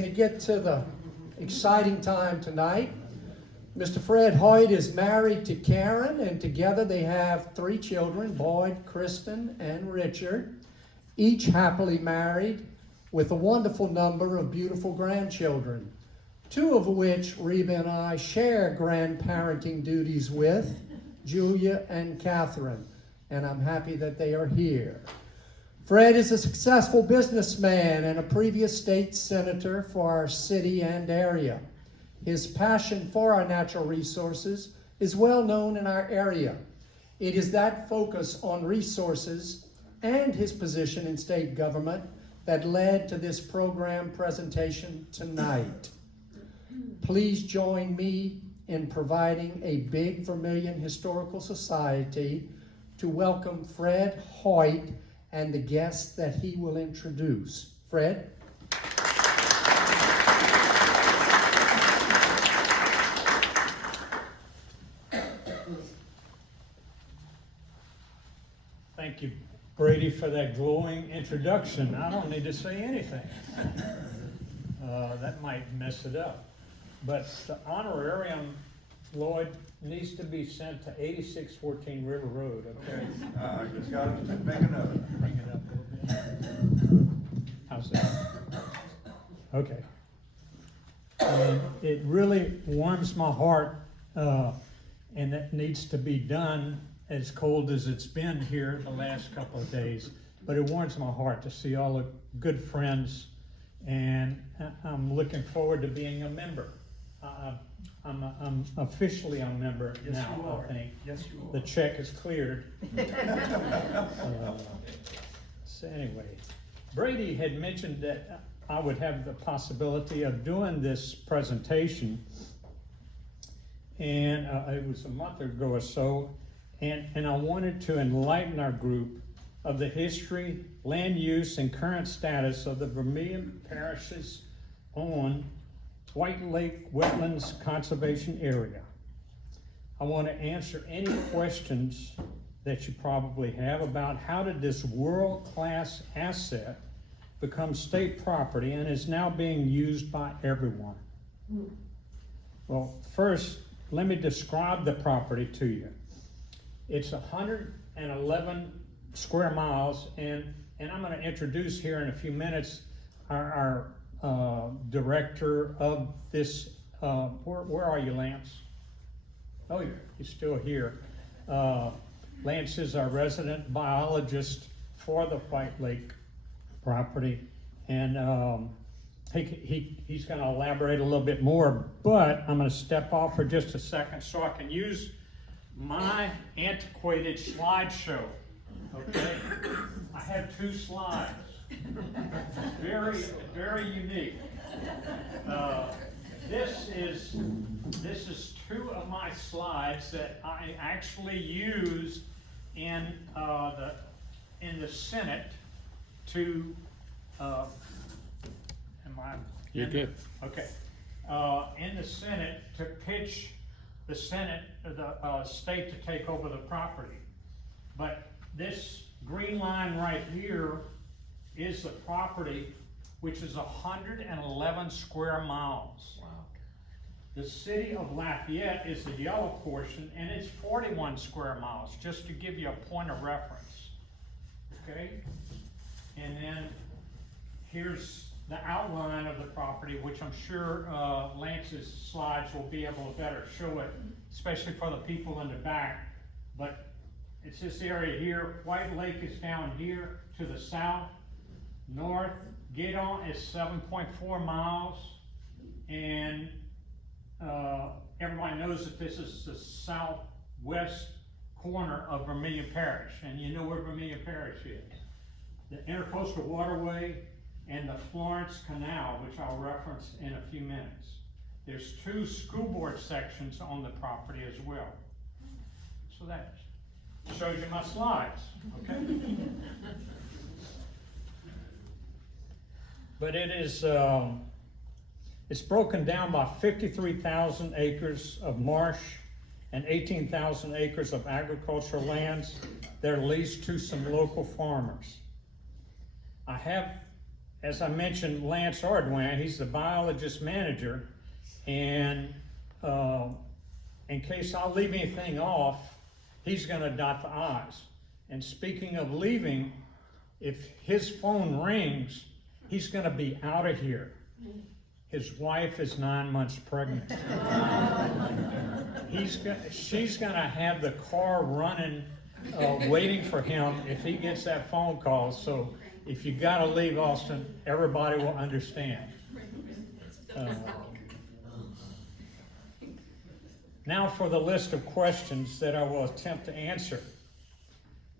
going to get to the exciting time tonight. Mr. Fred Hoyt is married to Karen, and together they have 3 children, Boyd, Kristen, and Richard, each happily married with a wonderful number of beautiful grandchildren, 2 of which Reba and I share grandparenting duties with, Julia and Catherine, and I'm happy that they are here. Fred is a successful businessman and a previous state senator for our city and area. His passion for our natural resources is well known in our area. It is that focus on resources and his position in state government that led to this program presentation tonight. Please join me in providing a big Vermilion Historical Society to welcome Fred Hoyt and the guests that he will introduce. Fred? Thank you, Brady, for that glowing introduction. I don't need to say anything. That might mess it up. But the honorarium, Lloyd, needs to be sent to 8614 River Road, okay? I just got to make another. Bring it up a little bit. How's that? Okay. And it really warms my heart, and it needs to be done as cold as it's been here the last couple of days. But it warms my heart to see all the good friends, and I'm looking forward to being a member. I'm officially a member now, I think. Yes, you are. The check is cleared. So anyway, Brady had mentioned that I would have the possibility of doing this presentation, and it was a month ago or so, and I wanted to enlighten our group of the history, land use, and current status of the Vermilion Parish's own White Lake Wetlands Conservation Area. I want to answer any questions that you probably have about how did this world-class asset become state property and is now being used by everyone. Well, first, let me describe the property to you. It's 111 square miles, and I'm going to introduce here in a few minutes our director of this, where are you, Lance? Oh, you're still here. Lance is our resident biologist for the White Lake property, and he's going to elaborate a little bit more, but I'm going to step off for just a second so I can use my antiquated slideshow. Okay, I have 2 slides. Very, very unique. This is 2 of my slides that I actually used in the Senate to. Am I? You're good. Okay. In the Senate to pitch the Senate, the state to take over the property, but this green line right here is the property, which is 111 square miles. Wow. The city of Lafayette is the yellow portion, and it's 41 square miles, just to give you a point of reference. Okay? And then here's the outline of the property, which I'm sure Lance's slides will be able to better show it, especially for the people in the back. But it's this area here. White Lake is down here to the south. North, Guidon is 7.4 miles, and everybody knows that this is the southwest corner of Vermilion Parish, and you know where Vermilion Parish is. The Intercoastal Waterway and the Florence Canal, which I'll reference in a few minutes. There's 2 school board sections on the property as well. So that shows you my slides, okay? But it is, it's broken down by 53,000 acres of marsh and 18,000 acres of agricultural lands that are leased to some local farmers. I have as I mentioned, Lance Ardoin, he's the biologist manager, and in case I leave anything off, he's gonna dot the i's. And speaking of leaving, if his phone rings, he's gonna be out of here. His wife is 9 months pregnant. She's gonna have the car running, waiting for him if he gets that phone call. So if you gotta leave Austin, everybody will understand. Now for the list of questions that I will attempt to answer.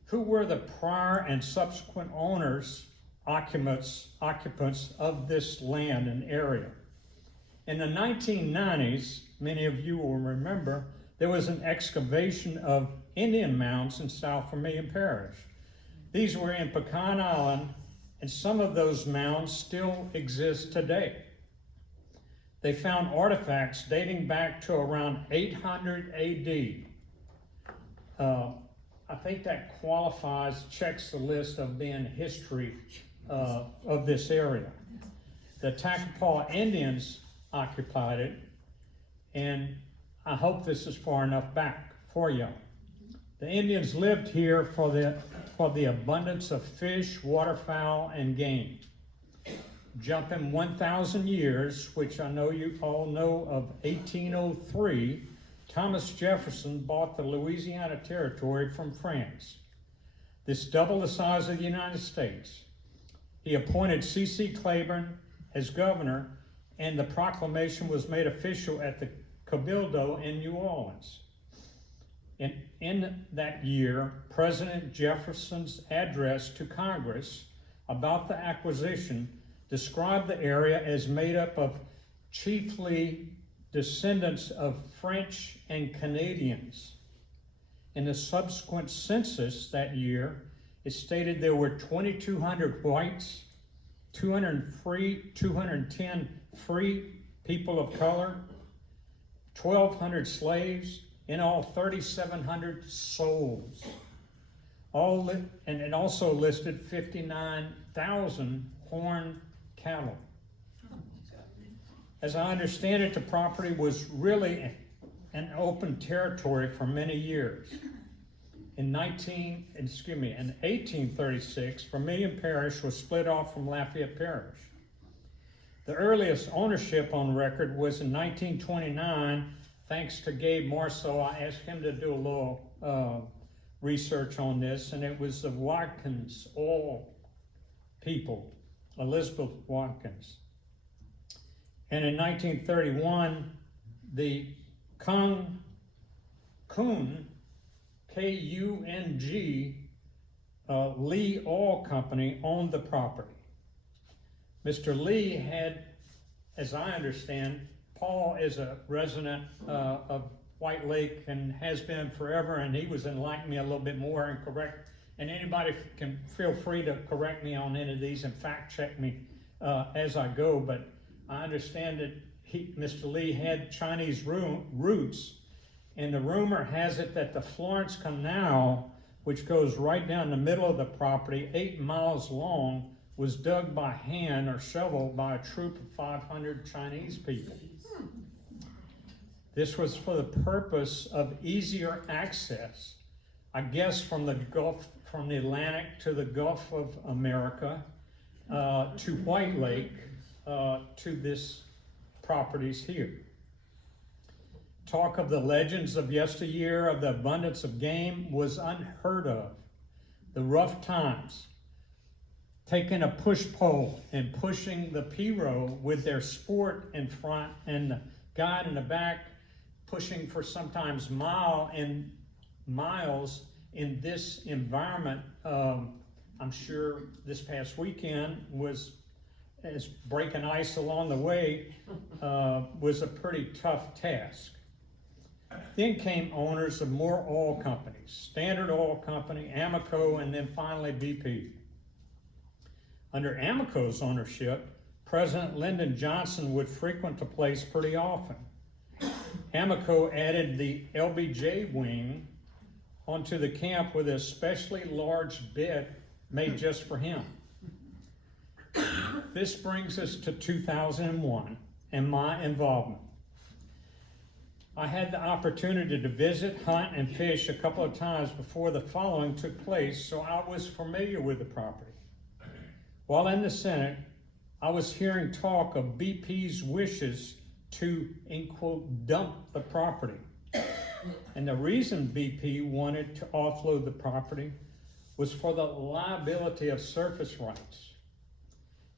Who were the prior and subsequent owners, occupants of this land and area? In the 1990s, many of you will remember, there was an excavation of Indian mounds in South Vermilion Parish. These were in Pecan Island, and some of those mounds still exist today. They found artifacts dating back to around 800 AD. I think that checks the list of being history of this area. The Takapaw Indians occupied it, and I hope this is far enough back for you. The Indians lived here for the abundance of fish, waterfowl, and game. Jumping 1,000 years, which I know you all know of 1803, Thomas Jefferson bought the Louisiana territory from France. This doubled the size of the United States. He appointed C.C. Claiborne as governor, and the proclamation was made official at the Cabildo in New Orleans. In that year, President Jefferson's address to Congress about the acquisition described the area as made up of chiefly descendants of French and Canadians. In the subsequent census that year, it stated there were 2,200 whites, 210 free people of color, 1,200 slaves, in all 3,700 souls. And it also listed 59,000 horned cattle. As I understand it, the property was really an open territory for many years. In 1836, Vermilion Parish was split off from Lafayette Parish. The earliest ownership on record was in 1929, thanks to Gabe Marceau. I asked him to do a little research on this, and it was the Watkins Oil people, Elizabeth Watkins. And in 1931, the Kung, K-U-N-G, Lee Oil Company owned the property. Mr. Lee had, as I understand, Paul is a resident of White Lake and has been forever, and he was enlightening me a little bit more and correct, and anybody can feel free to correct me on any of these and fact check me as I go, but I understand that Mr. Lee had Chinese roots, and the rumor has it that the Florence Canal, which goes right down the middle of the property, 8 miles long, was dug by hand or shoveled by a troop of 500 Chinese people. This was for the purpose of easier access, I guess, from the Atlantic to the Gulf of America, to White Lake, to this properties here. Talk of the legends of yesteryear of the abundance of game was unheard of. The rough times, taking a push pole and pushing the P-row with their sport in front and the guide in the back, pushing for sometimes miles in this environment. I'm sure this past weekend as breaking ice along the way was a pretty tough task. Then came owners of more oil companies, Standard Oil Company, Amoco, and then finally BP. Under Amoco's ownership, President Lyndon Johnson would frequent the place pretty often. Amoco added the LBJ wing onto the camp with a specially large bed made just for him. This brings us to 2001 and my involvement. I had the opportunity to visit, hunt, and fish a couple of times before the following took place, so I was familiar with the property. While in the Senate, I was hearing talk of BP's wishes to, in quote, dump the property. And the reason BP wanted to offload the property was for the liability of surface rights.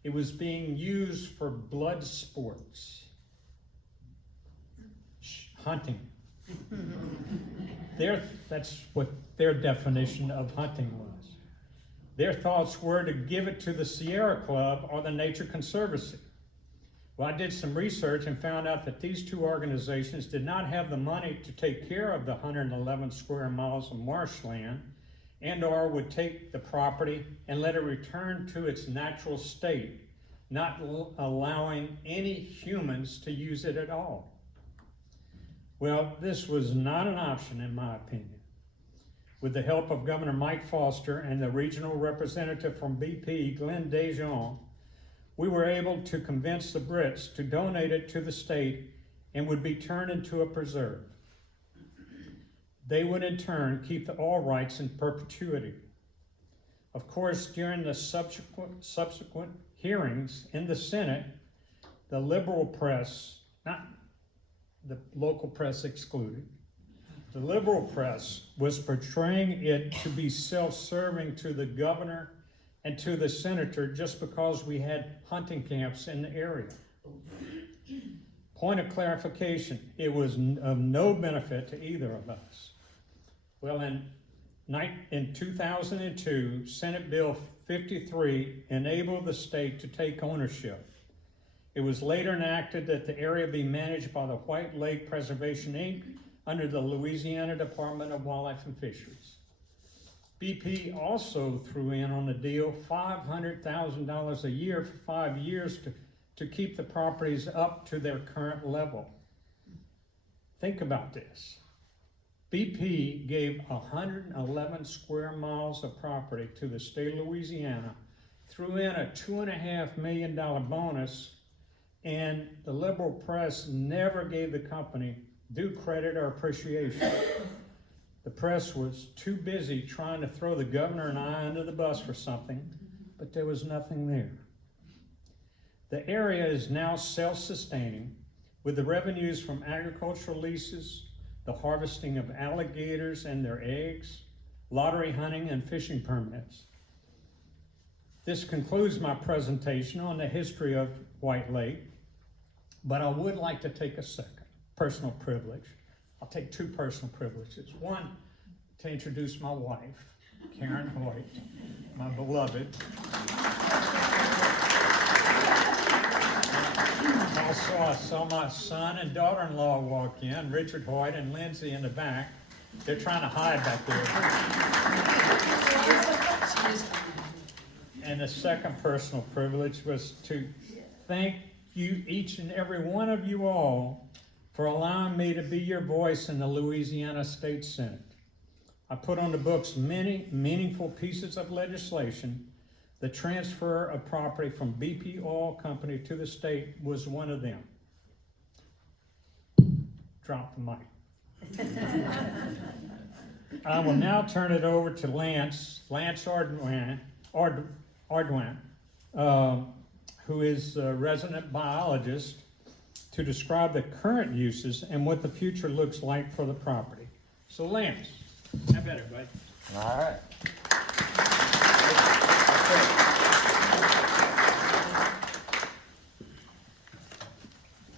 It was being used for blood sports, hunting. That's what their definition of hunting was. Their thoughts were to give it to the Sierra Club or the Nature Conservancy. Well, I did some research and found out that these two organizations did not have the money to take care of the 111 square miles of marshland, and or would take the property and let it return to its natural state, not allowing any humans to use it at all. Well, this was not an option in my opinion. With the help of Governor Mike Foster and the regional representative from BP, Glenn Dejean, we were able to convince the Brits to donate it to the state and would be turned into a preserve. They would in turn keep the oil rights in perpetuity. Of course, during the subsequent hearings in the Senate, the liberal press, not the local press excluded, the liberal press was portraying it to be self-serving to the governor and to the senator just because we had hunting camps in the area. Point of clarification, it was of no benefit to either of us. Well, in 2002, Senate Bill 53 enabled the state to take ownership. It was later enacted that the area be managed by the White Lake Preservation, Inc. under the Louisiana Department of Wildlife and Fisheries. BP also threw in on the deal $500,000 a year for 5 years to keep the properties up to their current level. Think about this. BP gave 111 square miles of property to the state of Louisiana, threw in a $2.5 million bonus, and the liberal press never gave the company due credit or appreciation. The press was too busy trying to throw the governor and I under the bus for something, but there was nothing there. The area is now self-sustaining with the revenues from agricultural leases, the harvesting of alligators and their eggs, lottery hunting, and fishing permits. This concludes my presentation on the history of White Lake, but I would like to take a second. Personal privilege. I'll take two personal privileges. One, to introduce my wife, Karen Hoyt, my beloved. Also, I saw my son and daughter-in-law walk in, Richard Hoyt and Lindsay in the back. They're trying to hide back there. And the second personal privilege was to thank you, each and every one of you all, for allowing me to be your voice in the Louisiana State Senate. I put on the books many meaningful pieces of legislation. The transfer of property from BP Oil Company to the state was one of them. Drop the mic. I will now turn it over to Lance Ardoin, who is a resident biologist, to describe the current uses and what the future looks like for the property. So Lance, have at it, buddy. All right.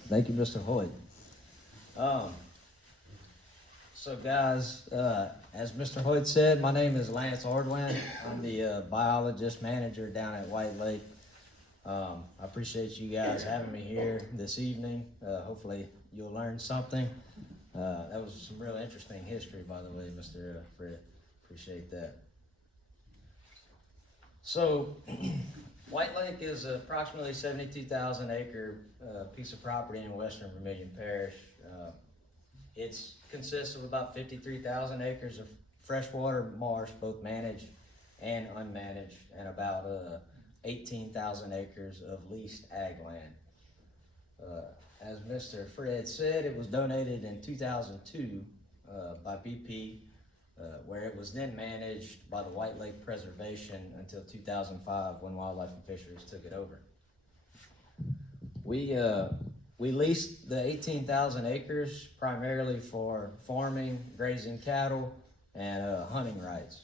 Thank you, Mr. Hoyt. So guys, as Mr. Hoyt said, my name is Lance Ardoin. I'm the biologist manager down at White Lake. I appreciate you guys having me here this evening. Hopefully you'll learn something. That was some real interesting history, by the way, Mr. Fred. Appreciate that. So, White Lake is approximately 72,000 acre piece of property in western Vermilion Parish. It consists of about 53,000 acres of freshwater marsh, both managed and unmanaged, and about 18,000 acres of leased ag land. As Mr. Fred said, it was donated in 2002 by BP, where it was then managed by the White Lake Preservation until 2005 when Wildlife and Fisheries took it over. We leased the 18,000 acres primarily for farming, grazing cattle, and hunting rights.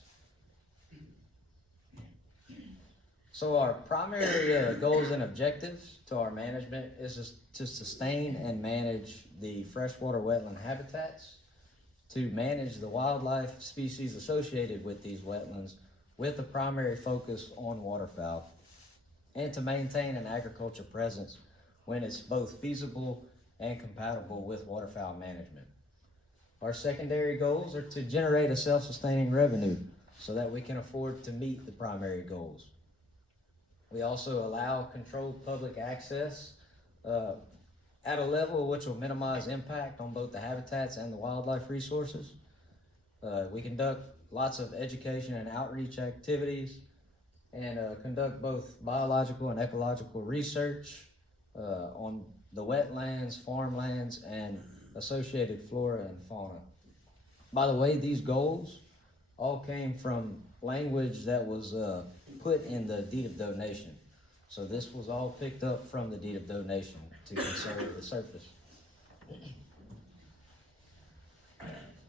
So our primary goals and objectives to our management is to sustain and manage the freshwater wetland habitats, to manage the wildlife species associated with these wetlands with a primary focus on waterfowl, and to maintain an agriculture presence when it's both feasible and compatible with waterfowl management. Our secondary goals are to generate a self-sustaining revenue so that we can afford to meet the primary goals. We also allow controlled public access at a level which will minimize impact on both the habitats and the wildlife resources. We conduct lots of education and outreach activities and conduct both biological and ecological research on the wetlands, farmlands, and associated flora and fauna. By the way, these goals all came from language that was put in the deed of donation. So this was all picked up from the deed of donation to conserve the surface.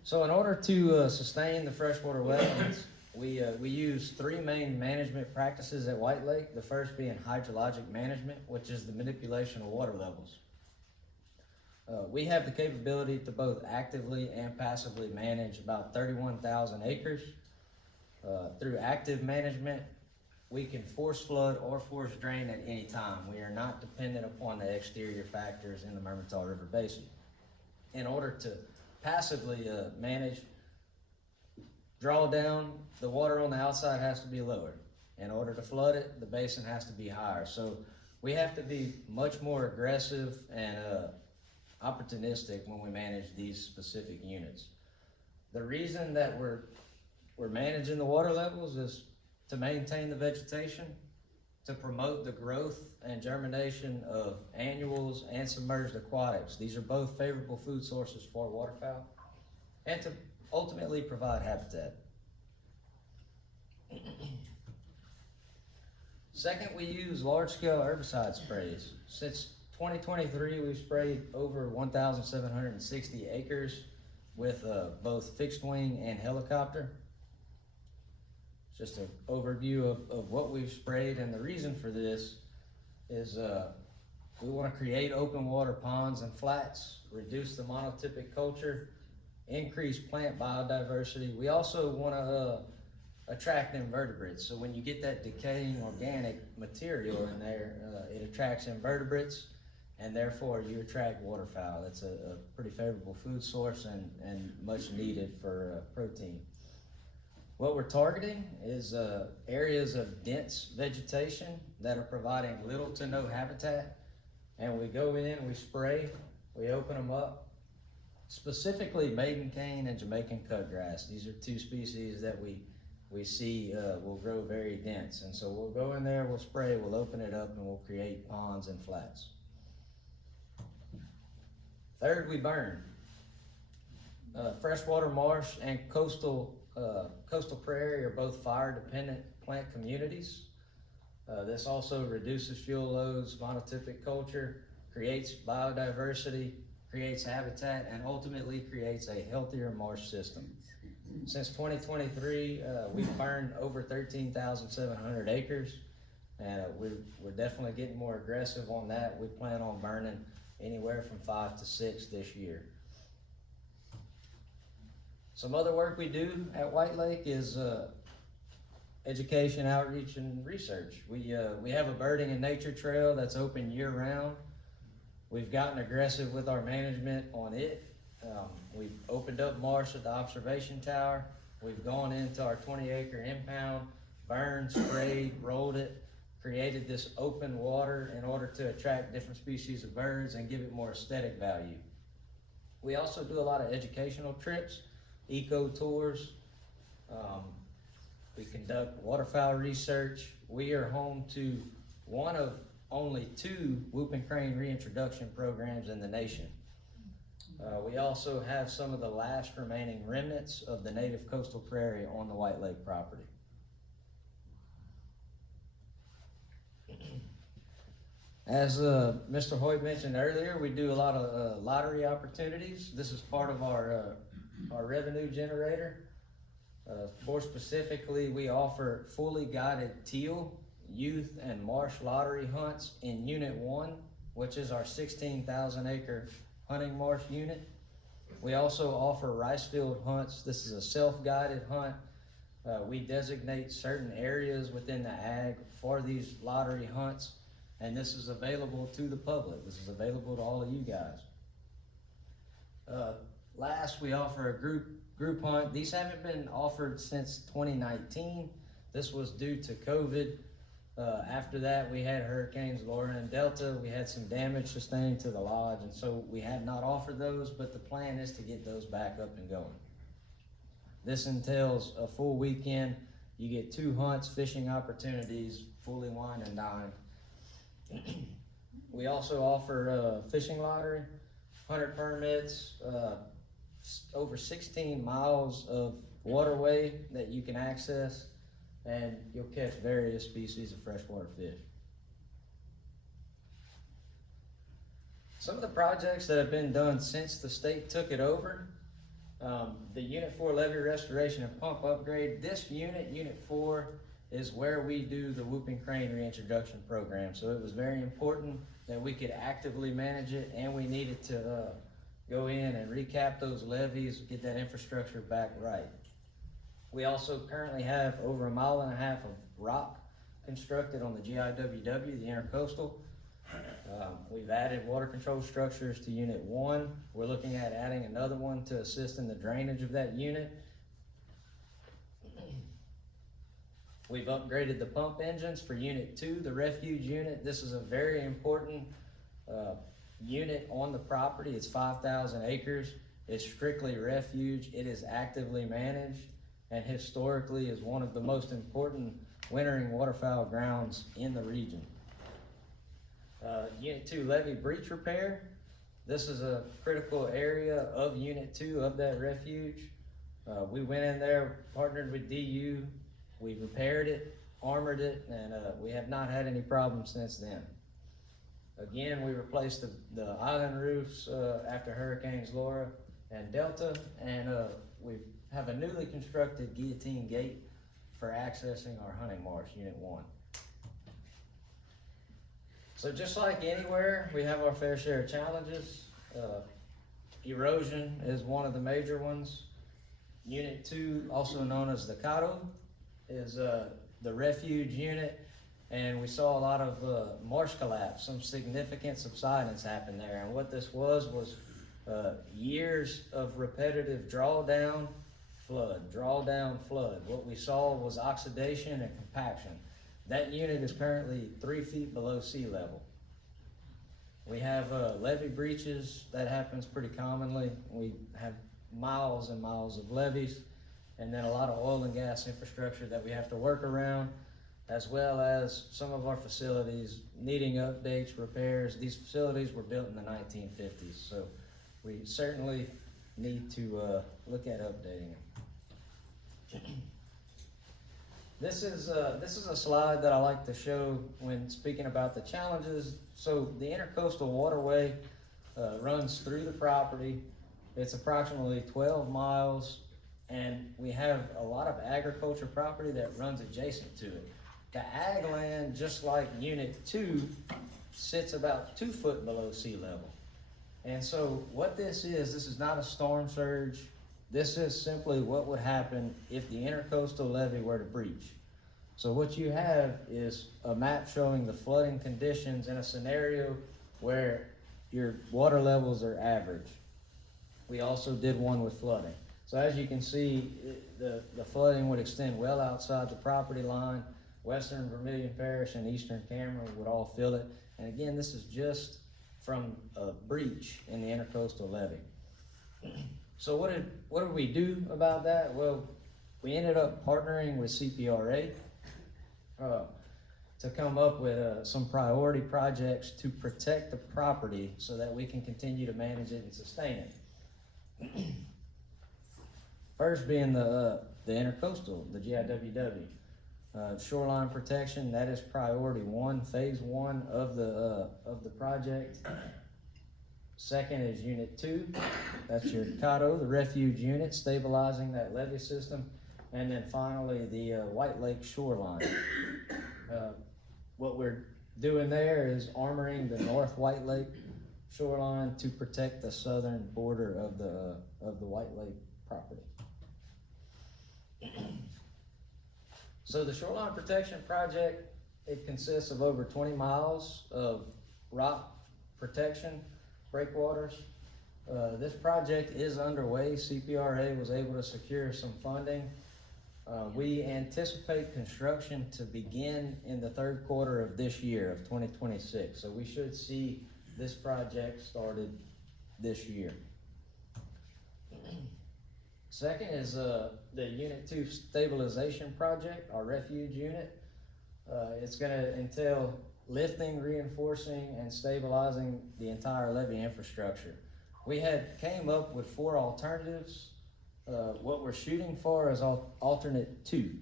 So in order to sustain the freshwater wetlands, we use three main management practices at White Lake. The first being hydrologic management, which is the manipulation of water levels. We have the capability to both actively and passively manage about 31,000 acres. Through active management, we can force flood or force drain at any time. We are not dependent upon the exterior factors in the Mermentau River Basin. In order to passively manage drawdown, the water on the outside has to be lower. In order to flood it, the basin has to be higher. So we have to be much more aggressive and opportunistic when we manage these specific units. The reason that we're managing the water levels is to maintain the vegetation, to promote the growth and germination of annuals and submerged aquatics. These are both favorable food sources for waterfowl, and to ultimately provide habitat. Second, we use large-scale herbicide sprays. Since 2023, we've sprayed over 1,760 acres with both fixed wing and helicopter. Just an overview of what we've sprayed, and the reason for this is we want to create open water ponds and flats, reduce the monotypic culture, increase plant biodiversity. We also want to attract invertebrates. So when you get that decaying organic material in there, it attracts invertebrates, and therefore you attract waterfowl. That's a pretty favorable food source and much needed for protein. What we're targeting is areas of dense vegetation that are providing little to no habitat, and we go in, we spray, we open them up. Specifically maiden cane and Jamaican cutgrass. These are two species that we see will grow very dense, and so we'll go in there, we'll spray, we'll open it up, and we'll create ponds and flats. Third, we burn. Freshwater marsh and coastal prairie are both fire-dependent plant communities. This also reduces fuel loads, monotypic culture, creates biodiversity, creates habitat, and ultimately creates a healthier marsh system. Since 2023, we've burned over 13,700 acres, and we're definitely getting more aggressive on that. We plan on burning anywhere from 5 to 6 this year. Some other work we do at White Lake is education, outreach, and research. We have a birding and nature trail that's open year-round. We've gotten aggressive with our management on it. We've opened up Marsh at the observation tower. We've gone into our 20-acre impound, burned, sprayed, rolled it, created this open water in order to attract different species of birds and give it more aesthetic value. We also do a lot of educational trips, eco tours. We conduct waterfowl research. We are home to one of only 2 whooping crane reintroduction programs in the nation. We also have some of the last remaining remnants of the native coastal prairie on the White Lake property. As Mr. Hoyt mentioned earlier, we do a lot of lottery opportunities. This is part of our revenue generator. More specifically, we offer fully guided teal, youth, and marsh lottery hunts in Unit 1, which is our 16,000 acre hunting marsh unit. We also offer rice field hunts. This is a self-guided hunt. We designate certain areas within the ag for these lottery hunts, and this is available to the public. This is available to all of you guys. Last, we offer a group hunt. These haven't been offered since 2019. This was due to COVID. After that, we had Hurricanes Laura and Delta. We had some damage sustained to the lodge, and so we have not offered those, but the plan is to get those back up and going. This entails a full weekend. You get 2 hunts, fishing opportunities, fully wine and dine. We also offer fishing lottery, 100 permits, over 16 miles of waterway that you can access, and you'll catch various species of freshwater fish. Some of the projects that have been done since the state took it over, the Unit 4 levee restoration and pump upgrade. This unit, Unit 4, is where we do the whooping crane reintroduction program. So it was very important that we could actively manage it, and we needed to go in and recap those levees, get that infrastructure back right. We also currently have over 1.5 miles of rock constructed on the GIWW, the intercoastal. We've added water control structures to Unit 1. We're looking at adding another one to assist in the drainage of that unit. We've upgraded the pump engines for Unit 2, the refuge unit. This is a very important unit on the property. It's 5,000 acres. It's strictly refuge. It is actively managed, and historically is one of the most important wintering waterfowl grounds in the region. Unit 2 levee breach repair. This is a critical area of Unit 2 of that refuge. We went in there, partnered with DU. We repaired it, armored it, and we have not had any problems since then. Again, we replaced the island roofs after Hurricanes Laura and Delta, and we have a newly constructed guillotine gate for accessing our hunting marsh, Unit 1. So just like anywhere, we have our fair share of challenges. Erosion is one of the major ones. Unit 2, also known as the Cado, is the refuge unit, and we saw a lot of marsh collapse. Some significant subsidence happened there, and what this was years of repetitive drawdown, flood, drawdown, flood. What we saw was oxidation and compaction. That unit is currently 3 feet below sea level. We have levee breaches. That happens pretty commonly. We have miles and miles of levees, and then a lot of oil and gas infrastructure that we have to work around, as well as some of our facilities needing updates, repairs. These facilities were built in the 1950s, so we certainly need to look at updating them. This is a slide that I like to show when speaking about the challenges. So the intercoastal waterway runs through the property. It's approximately 12 miles, and we have a lot of agriculture property that runs adjacent to it. The ag land, just like Unit 2, sits about 2 foot below sea level. And so what this is not a storm surge. This is simply what would happen if the intercoastal levee were to breach. So what you have is a map showing the flooding conditions in a scenario where your water levels are average. We also did one with flooding. So as you can see, the flooding would extend well outside the property line. Western Vermilion Parish and Eastern Cameron would all feel it. And again, this is just from a breach in the intercoastal levee. So what did we do about that? Well, we ended up partnering with CPRA to come up with some priority projects to protect the property so that we can continue to manage it and sustain it. First being the intercoastal, the GIWW. Shoreline protection, that is priority one, phase one of the project. Second is unit 2, that's your CADO, the refuge unit, stabilizing that levee system. And then finally, the White Lake shoreline. What we're doing there is armoring the North White Lake shoreline to protect the southern border of the White Lake property. So the shoreline protection project, it consists of over 20 miles of rock protection breakwaters. This project is underway. CPRA was able to secure some funding. We anticipate construction to begin in the third quarter of this year, of 2026. So we should see this project started this year. Second is the Unit 2 stabilization project, our refuge unit. It's gonna entail lifting, reinforcing, and stabilizing the entire levee infrastructure. We came up with 4 alternatives. What we're shooting for is alternate 2.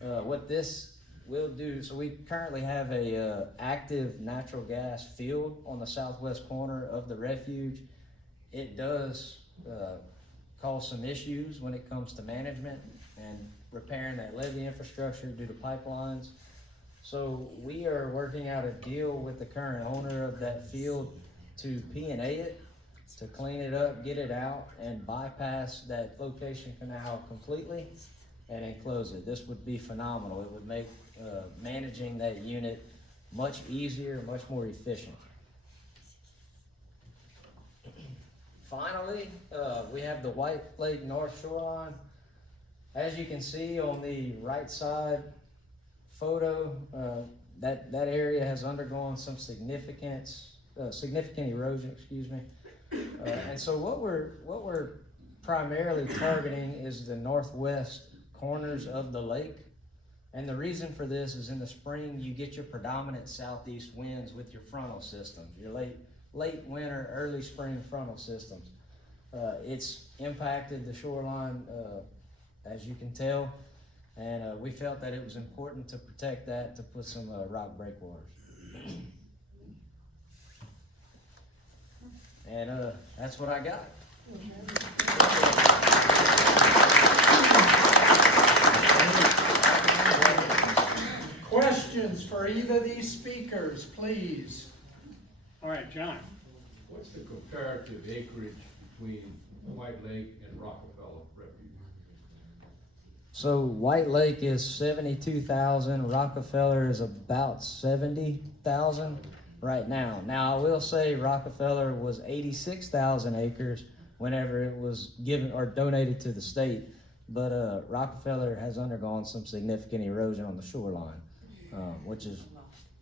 What this will do, so we currently have a active natural gas field on the southwest corner of the refuge. It does cause some issues when it comes to management and repairing that levee infrastructure due to pipelines. So we are working out a deal with the current owner of that field to P&A it, to clean it up, get it out, and bypass that flotation canal completely and enclose it. This would be phenomenal. It would make managing that unit much easier, much more efficient. Finally, we have the White Lake North Shoreline. As you can see on the right side photo, that area has undergone some significant erosion, excuse me. And so what we're primarily targeting is the northwest corners of the lake. And the reason for this is in the spring, you get your predominant southeast winds with your frontal systems, your late winter, early spring frontal systems. It's impacted the shoreline, as you can tell, and we felt that it was important to protect that, to put some rock breakwaters. And that's what I got. Questions for either of these speakers, please? All right, John. What's the comparative acreage between White Lake and Rockefeller Refuge? So White Lake is 72,000, Rockefeller is about 70,000 right now. Now I will say Rockefeller was 86,000 acres whenever it was given or donated to the state, but Rockefeller has undergone some significant erosion on the shoreline, which is,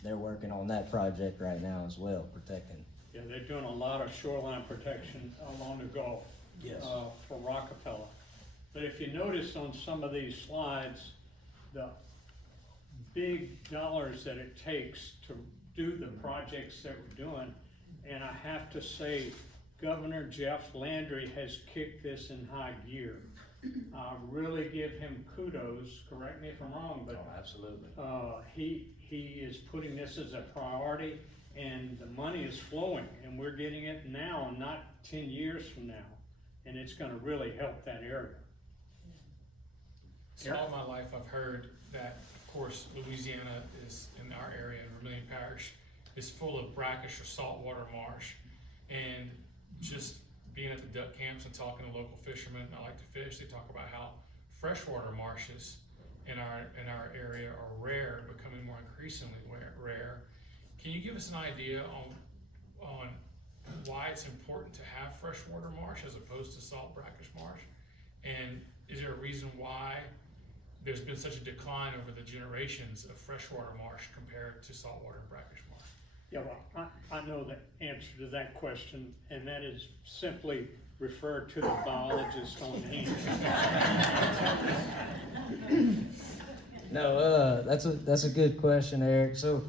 they're working on that project right now as well, protecting. Yeah, they're doing a lot of shoreline protection along the Gulf. Yes. For Rockefeller. But if you notice on some of these slides, the big dollars that it takes to do the projects that we're doing, and I have to say, Governor Jeff Landry has kicked this in high gear. I really give him kudos, correct me if I'm wrong, but Absolutely. he is putting this as a priority, and the money is flowing, and we're getting it now, not 10 years from now. And it's gonna really help that area. So all my life I've heard that, of course, Louisiana is in our area, Vermilion Parish, is full of brackish or saltwater marsh. And just being at the duck camps and talking to local fishermen, I like to fish, they talk about how freshwater marshes in our area are rare, becoming more increasingly rare. Can you give us an idea on why it's important to have freshwater marsh as opposed to salt brackish marsh? And is there a reason why there's been such a decline over the generations of freshwater marsh compared to saltwater and brackish marsh? Yeah, well, I know the answer to that question, and that is simply refer to the biologist on hand. No, that's a good question, Eric. So,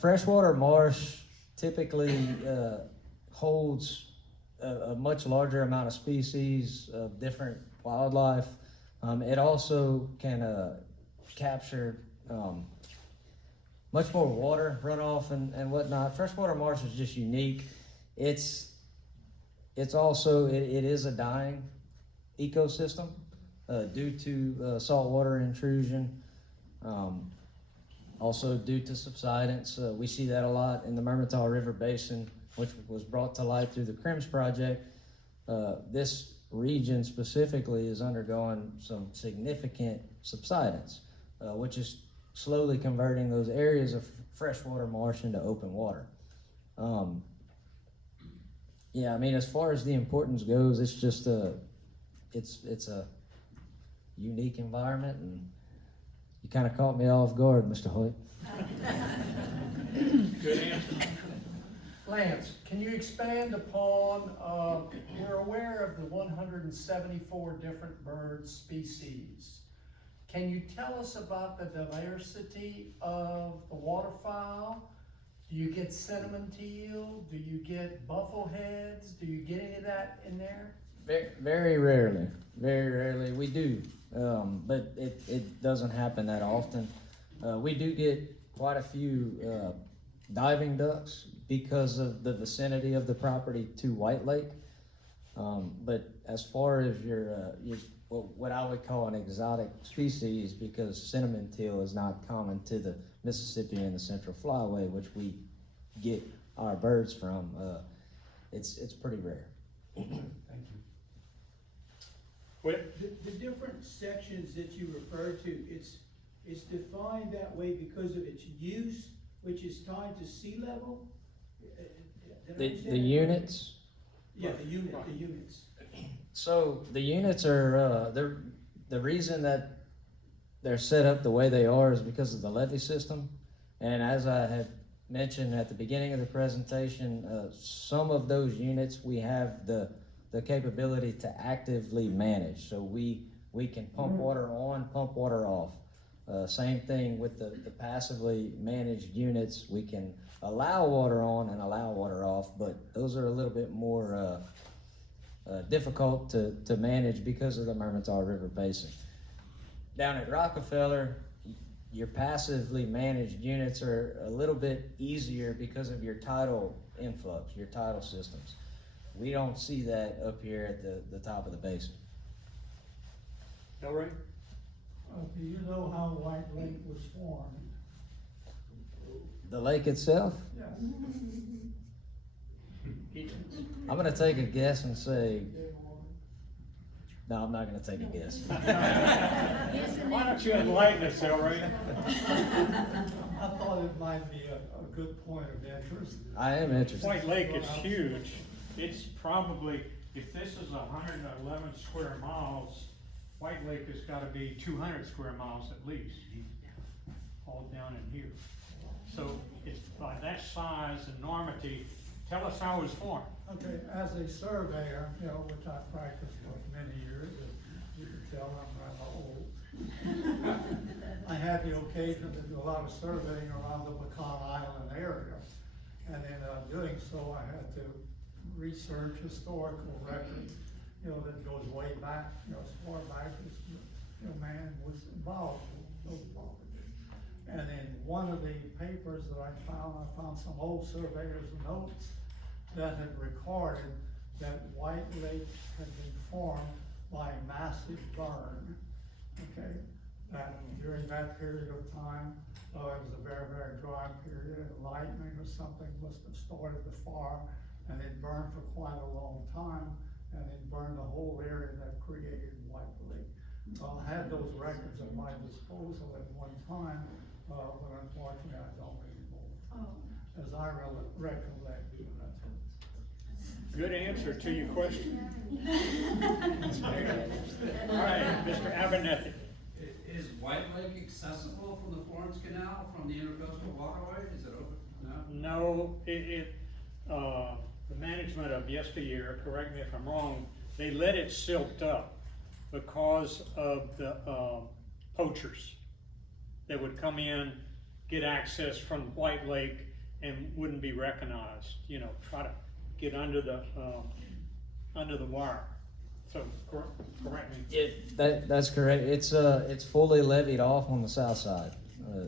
freshwater marsh typically holds a much larger amount of species of different wildlife. It also can capture much more water runoff and whatnot. Freshwater marsh is just unique. It's also it is a dying ecosystem due to saltwater intrusion. Also due to subsidence. We see that a lot in the Mermentau River Basin, which was brought to light through the CRIMS project. This region specifically is undergoing some significant subsidence, which is slowly converting those areas of freshwater marsh into open water. Yeah, I mean, as far as the importance goes, it's just it's a unique environment, and you kind of caught me off guard, Mr. Hoyt. Good answer. Lance, can you expand upon, we're aware of the 174 different bird species. Can you tell us about the diversity of the waterfowl? Do you get cinnamon teal? Do you get buffleheads? Do you get any of that in there? Very rarely we do, but it doesn't happen that often. We do get quite a few diving ducks because of the vicinity of the property to White Lake. But as far as your what I would call an exotic species, because cinnamon teal is not common to the Mississippi and the Central Flyway, which we get our birds from, it's pretty rare. Thank you. The different sections that you refer to, it's defined that way because of its use, which is tied to sea level? Did I understand The that? units. Yeah, the units. So the units are the reason that they're set up the way they are is because of the levee system. And as I had mentioned at the beginning of the presentation, some of those units we have the capability to actively manage. So we can pump water on, pump water off. Same thing with the passively managed units. We can allow water on and allow water off, but those are a little bit more difficult to manage because of the Mermentau River Basin. Down at Rockefeller, your passively managed units are a little bit easier because of your tidal influx, your tidal systems. We don't see that up here at the top of the basin. All right. Do you know how White Lake was formed? The lake itself, Yes. I'm gonna take a guess and say, no, I'm not gonna take a guess. Why don't you enlighten us, all right? I thought it might be a good point of interest. I am interested. White Lake is huge. It's probably, if this is 111 square miles, White Lake has gotta be 200 square miles at least, all down in here. So it's by that size, enormity. Tell us how it was formed. Okay, as a surveyor, which I practiced for many years, as you can tell, I'm rather old. I had the occasion to do a lot of surveying around the Pecan Island area. And in doing so, I had to research historical records, that goes way back, as far back as, man was involved in those properties. And in one of the papers that I found some old surveyors' notes that had recorded that White Lake had been formed by a massive burn, okay? That during that period of time, it was a very, very dry period, lightning or something must have started the fire, and it burned for quite a long time, and it burned the whole area that created White Lake. I had those records at my disposal at one time, but unfortunately I don't anymore. As I recollect doing that. Good answer to your question. All right, Mr. Abernethy. Is White Lake accessible from the Florence Canal, from the intercoastal waterway? Is it open? No? No, the management of yesteryear, correct me if I'm wrong, they let it silt up because of the poachers that would come in, get access from White Lake and wouldn't be recognized, you know, try to get under the wire. So, correct me. Yeah, that's correct. It's fully levied off on the south side.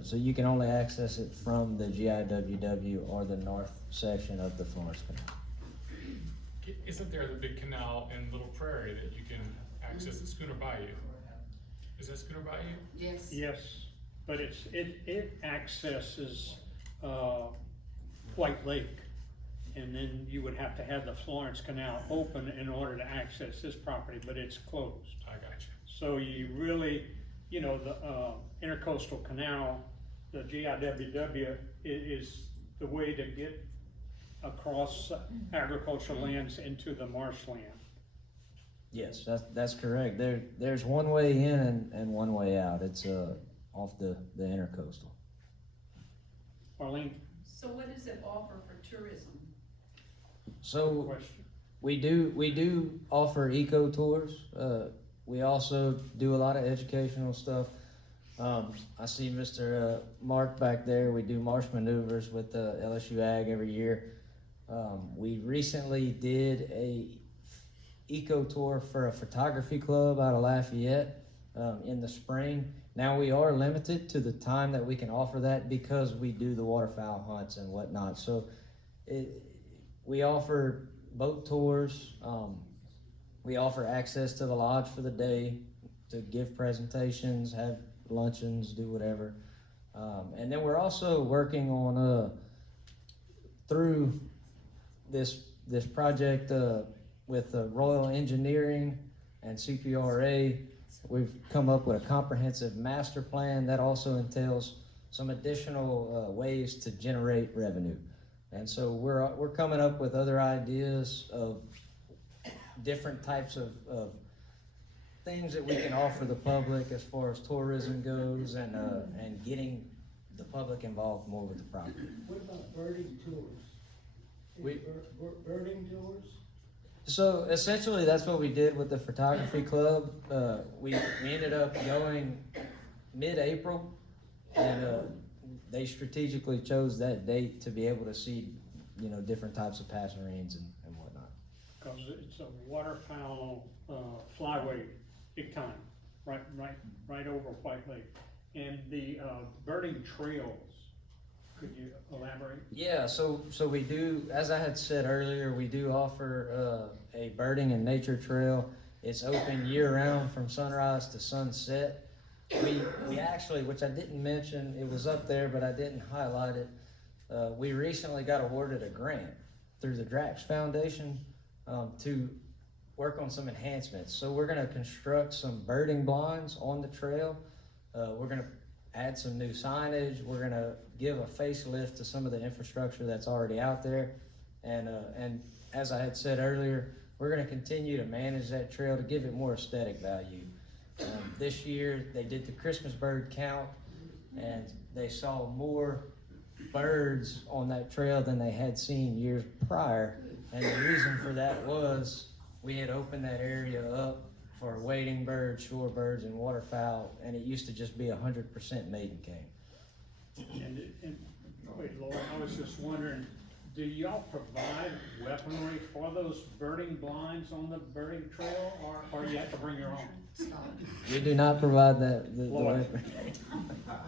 So you can only access it from the GIWW or the north section of the Florence Canal. Isn't there the big canal in Little Prairie that you can access the Schooner Bayou? Is that Schooner Bayou? Yes. Yes, but it accesses White Lake, and then you would have to have the Florence Canal open in order to access this property, but it's closed. I got you. So you really, you know, the Intercoastal Canal, the GIWW is the way to get across agricultural lands into the marshland. Yes, that's correct. There's one way in and one way out. It's off the intercoastal. Arlene, So what does it offer for tourism? So question? we do offer eco tours. We also do a lot of educational stuff. I see Mr. Mark back there. We do marsh maneuvers with LSU Ag every year. We recently did a eco tour for a photography club out of Lafayette in the spring. Now we are limited to the time that we can offer that because we do the waterfowl hunts and whatnot. So we offer boat tours. We offer access to the lodge for the day to give presentations, have luncheons, do whatever. And then we're also working on through this project with Royal Engineering and CPRA. We've come up with a comprehensive master plan that also entails some additional ways to generate revenue. And so we're coming up with other ideas of different types of things that we can offer the public as far as tourism goes, and getting the public involved more with the property. What about birding tours? We- Birding tours? So essentially, that's what we did with the photography club. We ended up going mid-April, and they strategically chose that date to be able to see, you know, different types of passerines and whatnot. Because it's a waterfowl flyway, big time, right over White Lake. And the birding trails, could you elaborate? Yeah, so we do, as I had said earlier, we do offer a birding and nature trail. It's open year-round from sunrise to sunset. We actually, which I didn't mention, it was up there, but I didn't highlight it. We recently got awarded a grant through the Drax Foundation to work on some enhancements. So we're gonna construct some birding blinds on the trail. We're gonna add some new signage. We're gonna give a facelift to some of the infrastructure that's already out there. And as I had said earlier, we're gonna continue to manage that trail to give it more aesthetic value. This year, they did the Christmas bird count, and they saw more birds on that trail than they had seen years prior. And the reason for that was we had opened that area up for wading birds, shorebirds, and waterfowl, and it used to just be 100% maiden cane. And wait, Laura, I was just wondering, do y'all provide weaponry for those birding blinds on the birding trail, or you have to bring your own? We do not provide that. Lord.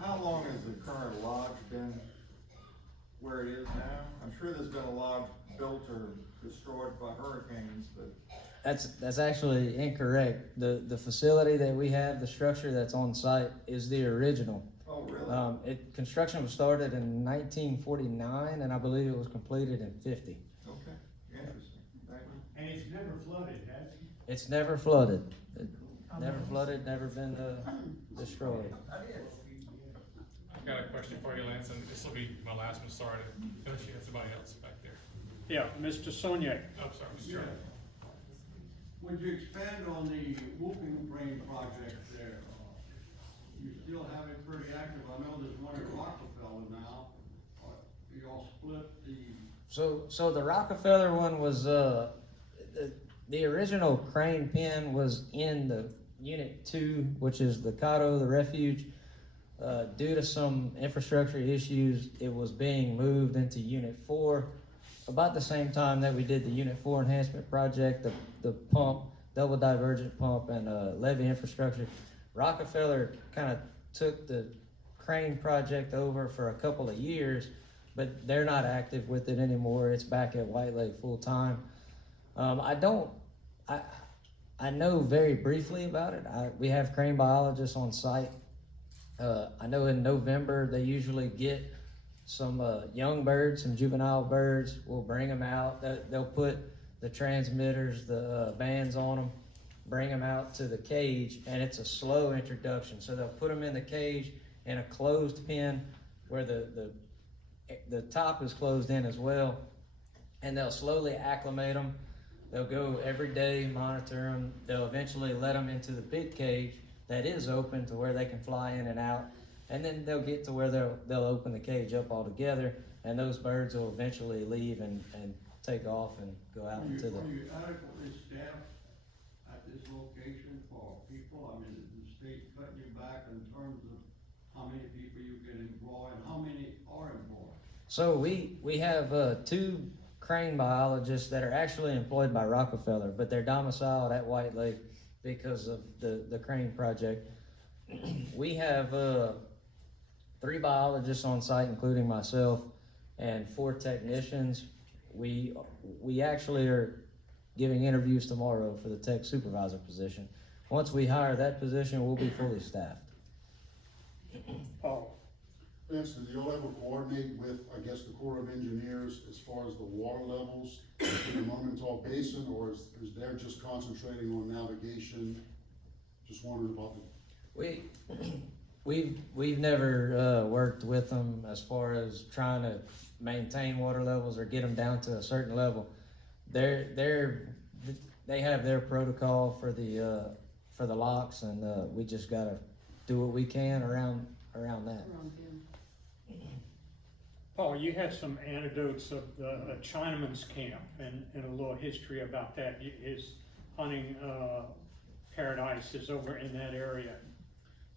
How long has the current lodge been where it is now? I'm sure there's been a lodge built or destroyed by hurricanes, but. That's actually incorrect. The facility that we have, the structure that's on site, is the original. Oh, really? Construction was started in 1949, and I believe it was completed in 50. Okay, interesting, thank you. And it's never flooded, has it? It's never flooded. Never flooded, never been destroyed. I've got a question for you, Lance, and this will be my last one, sorry, unless you have somebody else back there. Yeah, Mr. Soniak. Oh, sorry, Mr. Chairman. Would you expand on the whooping crane project there? You still have it pretty active. I know there's one at Rockefeller now. y'all split the, So the Rockefeller one was, the original crane pen was in the Unit 2, which is the Cotto, the refuge. Due to some infrastructure issues, it was being moved into Unit 4 about the same time that we did the Unit 4 enhancement project, the pump, double divergent pump, and levee infrastructure. Rockefeller kind of took the crane project over for a couple of years, but they're not active with it anymore. It's back at White Lake full time. I know very briefly about it. We have crane biologists on site. I know in November they usually get some young birds, some juvenile birds. We'll bring them out. They'll put the transmitters, the bands on them, bring them out to the cage, and it's a slow introduction. So they'll put them in the cage in a closed pen where the top is closed in as well, and they'll slowly acclimate them. They'll go every day, monitor them. They'll eventually let them into the big cage that is open to where they can fly in and out. And then they'll get to where they'll open the cage up altogether, and those birds will eventually leave and take off and go out into the... Are you adequately staffed at this location for people? I mean, is the state cutting you back in terms of how many people you can employ and how many are employed? So we have 2 crane biologists that are actually employed by Rockefeller, but they're domiciled at White Lake because of the crane project. We have 3 biologists on site, including myself, and 4 technicians. We actually are giving interviews tomorrow for the tech supervisor position. Once we hire that position, we'll be fully staffed. Vince, do y'all ever coordinate with, I guess, the Corps of Engineers as far as the water levels in the Mermentau Basin, or is they're just concentrating on navigation? Just wondering about the... We've never worked with them as far as trying to maintain water levels or get them down to a certain level. They have their protocol for the locks, and we just gotta do what we can around that. Paul, you had some anecdotes of the Chinaman's camp and a little history about that. His hunting paradise is over in that area.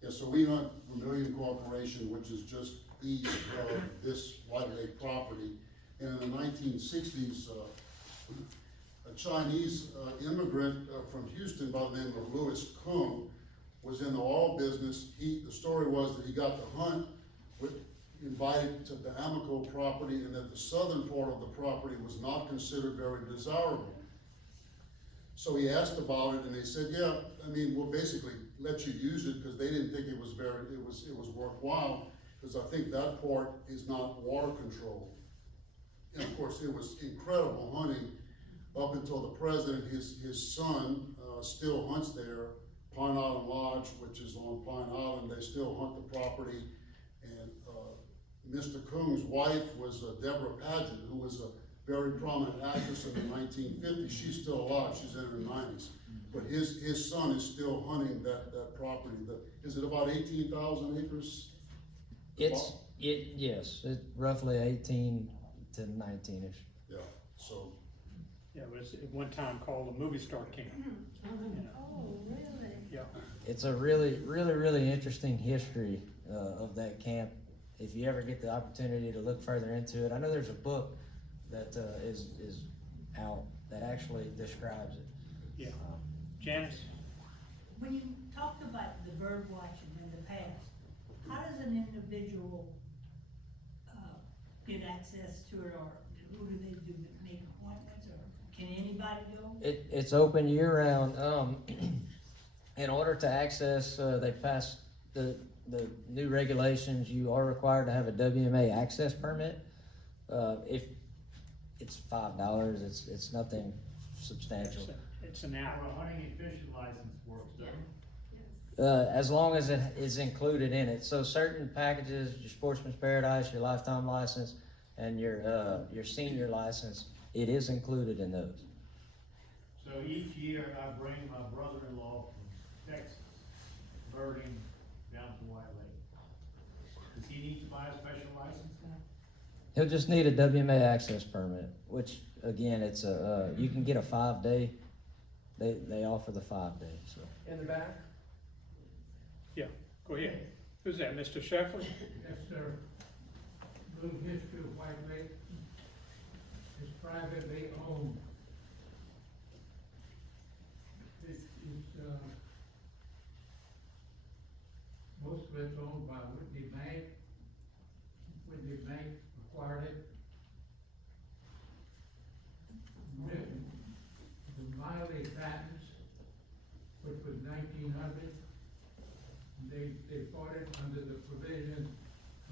Yeah, so we hunt Vermilion Corporation, which is just east of this White Lake property. And in the 1960s, a Chinese immigrant from Houston by the name of Louis Kung was in the oil business. The story was that he got to hunt, invited to the Amico property, and that the southern part of the property was not considered very desirable. So he asked about it, and they said, yeah, I mean, we'll basically let you use it, because they didn't think it was worthwhile, because I think that part is not water controlled. And of course, it was incredible hunting up until the president. His son still hunts there, Pine Island Lodge, which is on Pine Island. They still hunt the property. And Mr. Kung's wife was Deborah Paget, who was a very prominent actress in the 1950s. She's still alive. She's in her 90s. But his son is still hunting that property. Is it about 18,000 acres? Yes, it's roughly 18 to 19ish. Yeah. So. Yeah, it was at one time called the movie star camp. Oh, really? Yeah. It's a really interesting history of that camp. If you ever get the opportunity to look further into it, I know there's a book that is out that actually describes it. Yeah. Janice? When you talked about the bird watching in the past, how does an individual get access to it, or who do they do, make appointments, or can anybody go? It's open year round. In order to access, they passed the new regulations. You are required to have a WMA access permit. If it's $5, it's nothing substantial. It's an hour. hunting and fishing license works, doesn't it? As long as it is included in it. So certain packages, your Sportsman's Paradise, your lifetime license, and your senior license, it is included in those. So each year I bring my brother-in-law from Texas, birding down to White Lake. Does he need to buy a special license now? He'll just need a WMA access permit, which, again, it's you can get a 5-day. They offer the 5 days, so. In the back? Yeah, go ahead. Who's that, Mr. Sheffler? Yes, sir. Little history of White Lake. It's privately owned. It's, most of it's owned by Whitney Bank. Whitney Bank acquired it. The Miley patents, which was 1900, they fought it under the provisions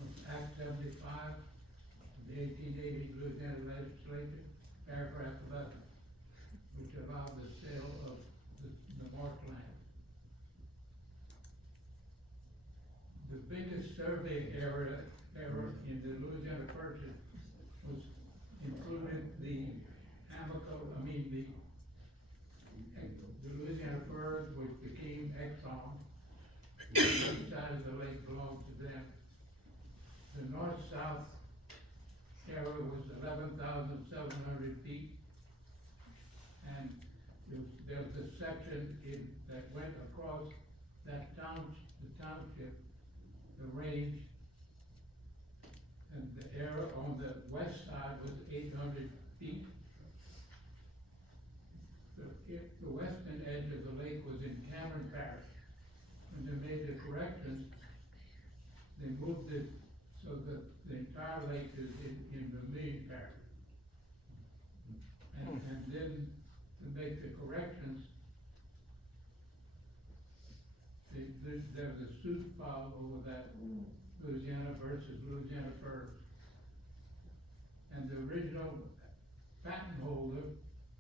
of Act 75, the 1880 Louisiana Legislature, paragraph 11, which allowed the sale of the marshland. The biggest survey error in the Louisiana Purchase was included the Louisiana Furs, which became Exxon. The east side of the lake belonged to them. The north-south area was 11,700 feet. And there was a section that went across that the township, the range. And the area on the west side was 800 feet. The western edge of the lake was in Cameron Parish. When they made the corrections, they moved it so that the entire lake is in Vermilion Parish. And then to make the corrections, there was a suit filed over that Louisiana versus Louisiana Furs. And the original patent holder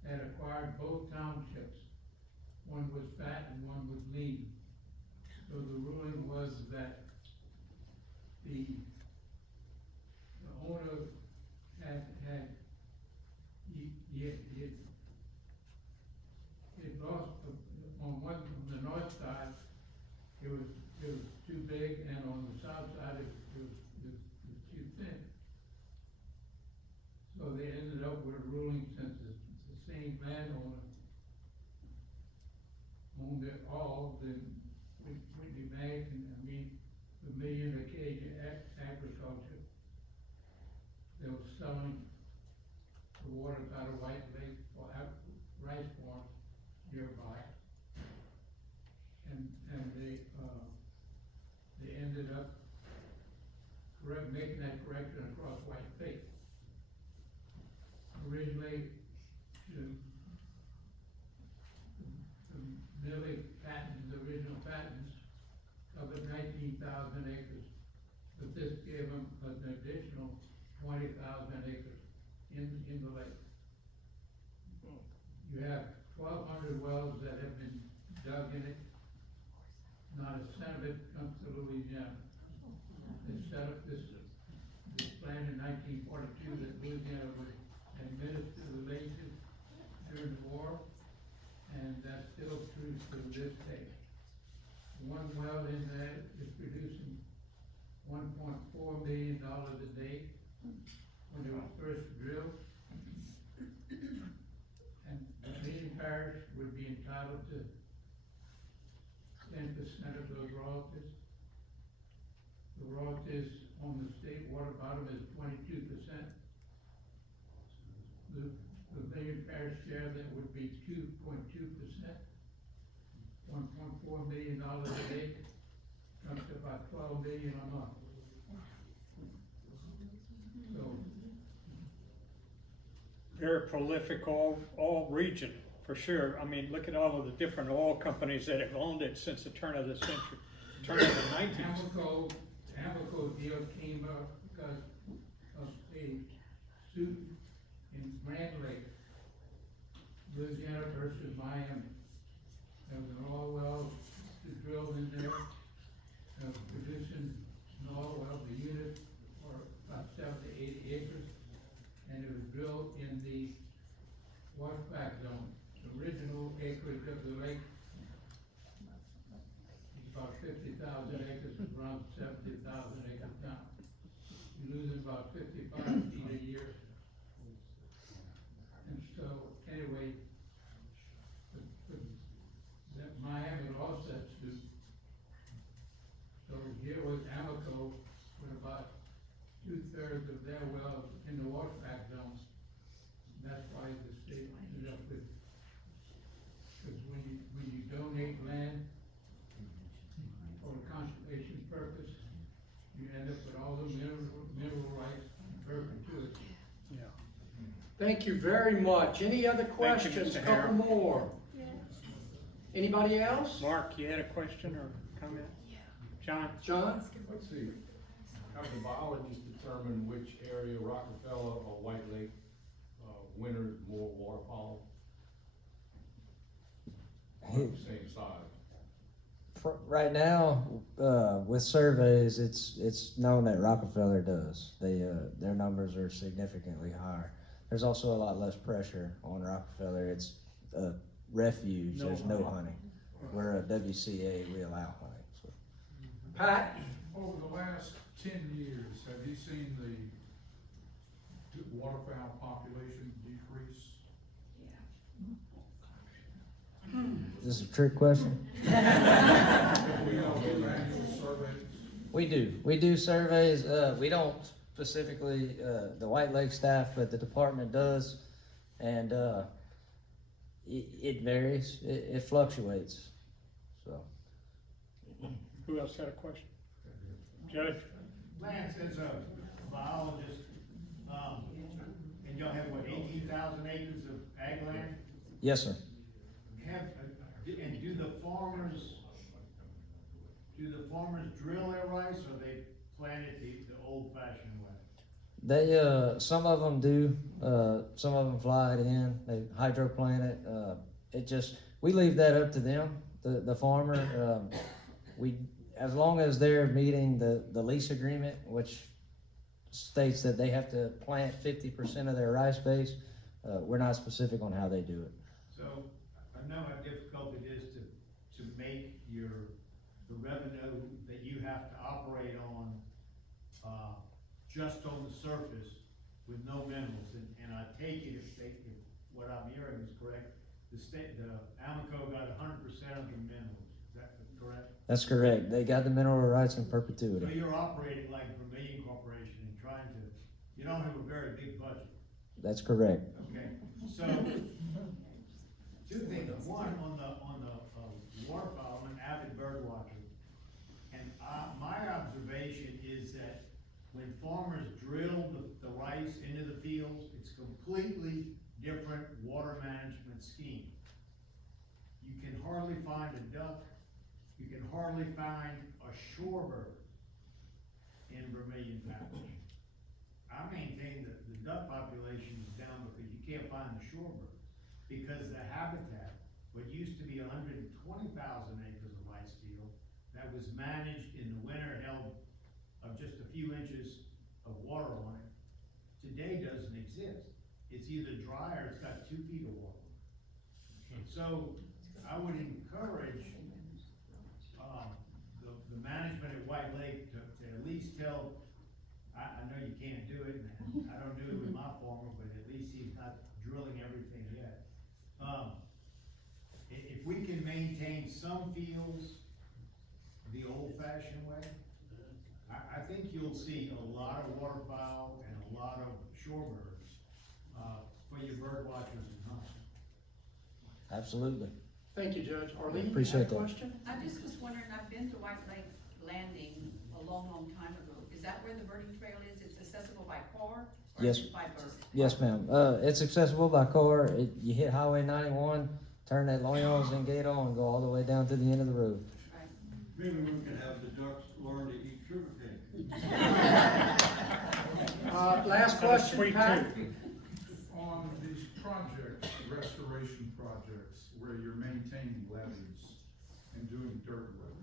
had acquired both townships. One was fat and one was lean. So the ruling was that the owner it lost on the north side, it was too big, and on the south side it was too thin. So they ended up with a ruling, since it's the same landowner owned it all, then Whitney Bank and Vermilion Agriculture, they were selling the water out of White Lake for rice farms nearby. And they ended up making that correction across White Lake. Originally, the original patents covered 19,000 acres, but this gave them an additional 20,000 acres in the lake. You have 1,200 wells that have been dug in it. Not a cent of it comes to Louisiana. They set up this plan in 1942 that Louisiana would administer the lakes during the war, and that's still true to this day. One well in there is producing $1.4 million a day when it was first drilled. And Marine Parish would be entitled to 10% of those royalties. The royalties on the state water bottom is 22%. The Vermilion Parish share, that would be 2.2%. $1.4 million a day comes to about $12 million a month. So Very prolific oil region, for sure. I mean, look at all of the different oil companies that have owned it since the turn of the century, turn of the 90s. The Amoco deal came up because of a suit in Grand Lake, Louisiana versus Miami. There was an oil well drilled in there, producing an oil well, the unit for about 70 to 80 acres, and it was drilled in the washback zone. The original acreage of the lake is about 50,000 acres, around 70,000 acres now. You're losing about 55 feet Thank you very much. Any other Thank you, questions? Mr. Couple Harrell. more. Anybody else? Mark, you had a question or comment? John? John? Let's see, how do biologists determine which area, Rockefeller or White Lake, winters more waterfowl? On the same side. Right now, with surveys, it's known that Rockefeller does. Their numbers are significantly higher. There's also a lot less pressure on Rockefeller. It's a refuge. There's no hunting. We're a WCA. We allow hunting. So. Pat? Over the last 10 years, have you seen the waterfowl population decrease? Is this a trick question? We all do annual surveys. We do surveys. We don't specifically, the White Lake staff, but the department does. And it varies. It fluctuates. So. Who else had a question? Judge? Lance, as a biologist, and y'all have what, 18,000 acres of ag land? Yes, sir. And do the farmers drill their rice, or they plant it the old-fashioned way? They, some of them do, some of them fly it in, they hydroplant it. We leave that up to them, the farmer. As long as they're meeting the lease agreement, which states that they have to plant 50% of their rice base, we're not specific on how they do it. So, I know how difficult it is to make the revenue that you have to operate on, just on the surface with no minerals, and I take it if what I'm hearing is correct, the Amoco got 100% of the minerals, is that correct? That's correct. They got the mineral rights in So perpetuity. you're operating like Vermilion Corporation and you don't have a very big budget, That's correct. okay? So, two things, one, on the waterfowl, I'm an avid bird watcher, and my observation is that when farmers drill the rice into the fields, it's completely different water management scheme. You can hardly find a duck, you can hardly find a shorebird in Vermilion Parish. I maintain that the duck population is down because you can't find the shorebird, because the habitat, what used to be 120,000 acres of rice field, that was managed in the winter, held of just a few inches of water on it, today doesn't exist. It's either dry or it's got 2 feet of water. So I would encourage the management at White Lake to at least tell, I know you can't do it, and I don't do it with my farmer, but at least he's not drilling everything yet. If we can maintain some fields the old-fashioned way, I think you'll see a lot of waterfowl and a lot of shorebirds for your bird watchers and hunters. Absolutely. Thank you, Judge. Arlene, Appreciate you had a that. question? I just was wondering, I've been to White Lake Landing a long, long time ago. Is that where the birding trail is? It's accessible by car? Or Yes. is it by bird? Yes, ma'am. It's accessible by car. You hit Highway 91, turn that Loyal's gate on, and go all the way down to the end of the road. Right. Maybe we can have the ducks learn to eat sugarcane. Last question, Sweet Pat? tooth. On these projects, restoration projects, where you're maintaining levees and doing dirt work,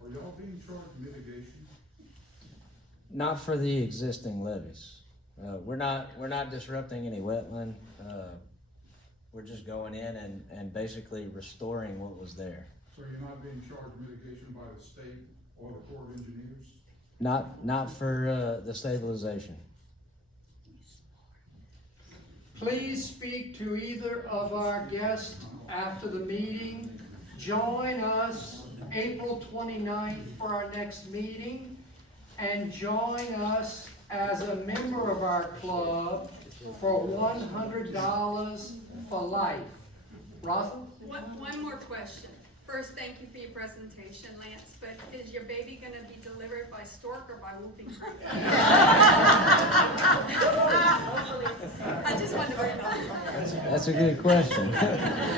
are y'all being charged mitigation? Not for the existing levees. We're not disrupting any wetland. We're just going in and basically restoring what was there. So you're not being charged mitigation by the state or the Corps of Engineers? Not for the stabilization. Please speak to either of our guests after the meeting. Join us April 29th for our next meeting, and join us as a member of our club for $100 for life. Russell? One more question. First, thank you for your presentation, Lance, but is your baby gonna be delivered by stork or by whooping crane? I just wanted to bring That's a good question.